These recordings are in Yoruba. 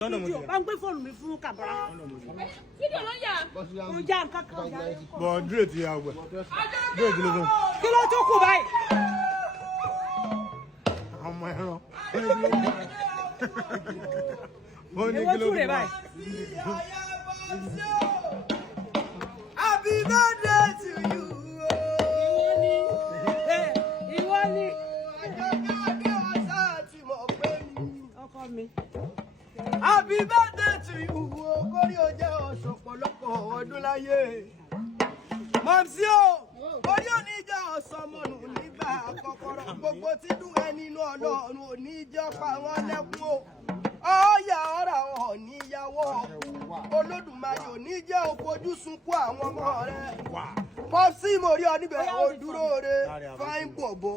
Fídíò bá ń gbé fóònù mi fún Kàbárà. Fídíò ló yà. Mo já nǹkan kan já. Bọ̀ dúró ti yà wẹ̀. Dúró ti ló fún. Kí ló tún kù báyìí? Ọmọ ẹran. Èwo tún rè báyìí? Happy birthday to you. Ìwọ ni. Ọkọ mi. Happy birthday to you. Kórí o jẹ́ ọ̀pọ̀lọpọ̀ ọdún láyé. Mọ̀mísí o, orí ò ní jẹ́ ọ̀sánmọ̀nù nígbà kọ́kọ́rọ́. Gbogbo tí dùn ẹ nínú Ọlọ́run ò ní jẹ́ pa wọ́n lẹ́kún o. Ọ̀yà ọ̀rà ọ̀ níyàwó ọ̀kú. Olódùmarè ò ní jẹ́ òfojú sunkún àwọn ọmọ rẹ̀. Pọ́sí mo rí ọ níbẹ̀ o dúró re fine bọ̀bọ̀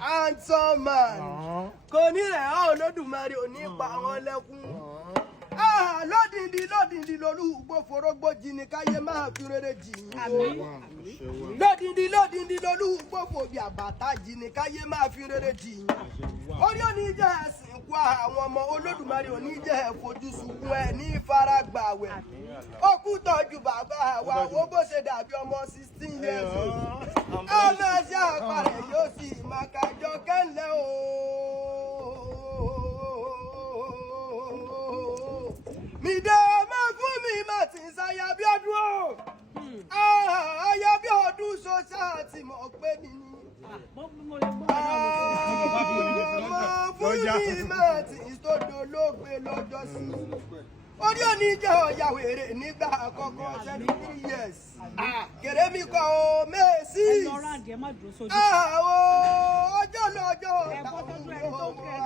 handsome man. Kò ní rẹ̀ ọ́ Olódùmarè ò ní pa wọ́n lẹ́kún. Lódìndí lolúgbó forógbó jìnnì káyé máa fi rere jìnnì o. Lódìndí lolúgbó fòbí àbàtà jìnnì káyé máa fi rere jìnnì. Orí ò ní jẹ́ ẹ̀sìn kú àwọn ọmọ Olódùmarè ò ní jẹ́ ẹ̀fojú sunkún ẹ̀ ní ìfaragbàwẹ̀. Ó kú tọ́jú bàbá wa wo bó ṣe dàbí ọmọ 16 years old. Ọmọ ẹ̀ṣẹ́ àpárẹ̀ yóò sì máa kájọ kẹ́lẹ́ o. Mi dé máa fún mi máa ti ń sáyà bí ọdún o. Ayá bí ọdún ṣoṣà tí mo pé nìyí. Mo fún mi máa ti ìsọdọ̀ olóògbé lọ́jọ́ sí. Orí òní jẹ́ ọ̀yà wèrè nígbà àkọ́kọ́ 73 years. Kèrè mi kọ́ o Mèsì. Ọjọ́ lọ́jọ́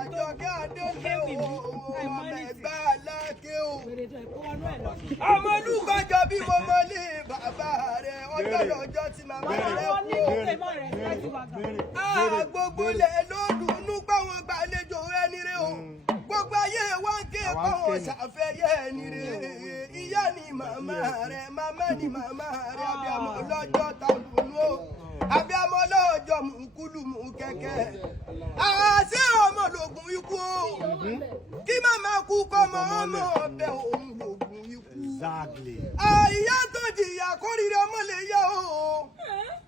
àjọkẹ́ Adélé o. Ọmọ ẹgbẹ́ aláké o. Ọmọ olúgbàjọ bí mo mọ lé bàbá rẹ̀. Ọjọ́ lọ́jọ́ tí màmá rẹ̀ kú. Gbogbo lẹ̀ lódùnú pàwọn gbàlejò ẹni rẹ̀ o. Gbogbo ayé wa ń ké pàwọn ṣàfẹ́yẹ ẹni rẹ̀. Ìyá ni màmá rẹ̀, màmá ni màmá rẹ̀. Abiyamọ lọ́jọ́ ta lùnú o. Abiyamọ lọ́jọ́ mú kúlù mú kẹ̀kẹ́. Àṣé ọmọ lògùn ikú o. Kí màmá kú kọ́mọ ọmọ ọbẹ̀ òun lògùn ikú. Ìyá tó jìyà kórìíra ọmọ lè yá o.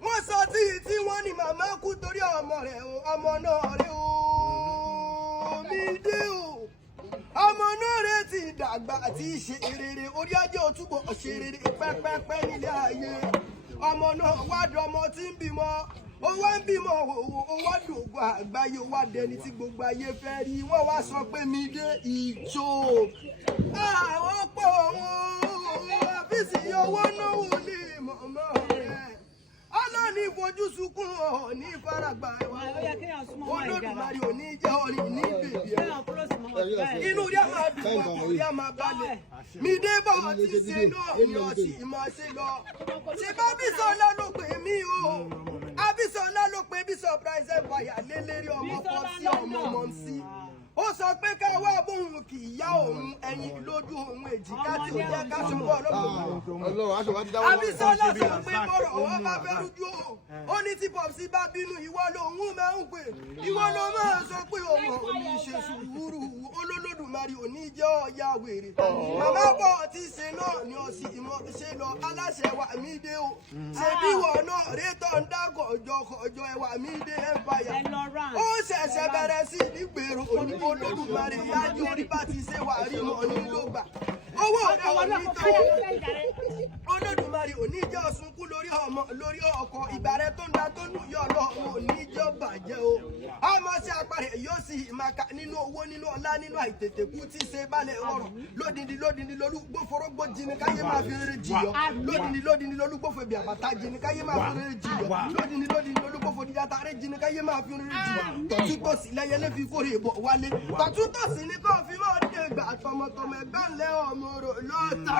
Wọ́n sọ tí wọ́n ní màmá kú torí ọmọ rẹ̀ o. Ọmọ náà rẹ̀ o. Mi dé o. Ọmọ náà rẹ̀ ti dàgbà àti ṣe rere. Orí ajé ó túbọ̀ ṣe rere pẹ́pẹ́pẹ́ nílé ayé. Ọmọ náà wá dọmọ tí ń bímọ. Ó wá ń bímọ òwò, ó wá dògbò àgbáyé, ó wá dẹni tí gbogbo ayé fẹ́ rí. Wọ́n wá sọ pé mi dé ìjó. Àwọn pọ̀ wọn àfíìsì owó náwó ní mọ̀mọ́ rẹ̀. Ọlọ́ni fojú sunkún ọ̀ ní faragbà ẹ̀wà. Olódùmarè ò ní jẹ́ orin ní bèbí ẹ̀. Inú rí a máa dùn ọkọ̀ rí a máa balẹ̀. Mi dé bọ̀ ti ṣe náà ni ó sì máa ṣe lọ. Ṣé bá Bísọ́lá ló pè mí o? Abísọ́lá ló pè bí surprise empire lélẹ́rí ọmọ pọ̀ sí ọmọ mọ̀ sí. Ó sọ pé ká wá bóun kì í yá òun ẹyin lójú òun èjìká tí ó jẹ́ ká ṣọwọ́ ọlọ́pàá. Abísọ́lá sọ pé bọ́rọ̀ ọwọ́ bá fẹ́ rújú o. Ó ní tí Popsi bá bínú ìwọ lòun máa ń pè. Ìwọ ló máa sọ pé òun ò ní ṣe sùúrù. Olódùmarè ò ní jẹ́ ọ̀yà wèrè. Màmá bọ̀ tí ṣe náà ni ó sì mọ̀ ṣe lọ aláṣẹ wà mí dé o. Ṣé bí wọ̀ náà rétọ̀ ń dá kọ̀jọ̀ ẹwà mí dé empire. Ó ṣẹ̀ṣẹ̀ bẹ̀rẹ̀ sí nígbèrò òní. Olódùmarè yájú orí bá ti ṣe wà rí mọ̀ ní ló gbà. Owó ọ̀dà wà ní tọ́wọ́. Olódùmarè ò ní jẹ́ ọ̀sunkún lórí ọkọ̀ ìbàrẹ̀ tó ń da tó nù yọ̀ lọ́rùn ò ní jẹ́ bàjẹ́ o. Ọmọ sí apàrẹ̀ yóò sì máa ka nínú owó nínú ọlá nínú àìtètèkú tí ṣe balẹ̀ ọ̀rọ̀. Lódìndí lolúgbó forógbó jìnnì káyé máa fi rere jìyọ. Lódìndí lolúgbó fèbí àbàtà jìnnì káyé máa fi rere jìyọ. Lódìndí lolúgbó fòdìjàtà rẹ̀ jìnnì káyé máa fi rere jìyọ. Tọ́tútọ́sí lẹ́yẹlé fi kórè bọ̀ wálé. Tọ́tútọ́sí ní kò fi mọ́ ọdún ẹgbàá tọmọtọmọ ẹgbẹ́ ńlẹ́ ọmọ rò lọ́ta.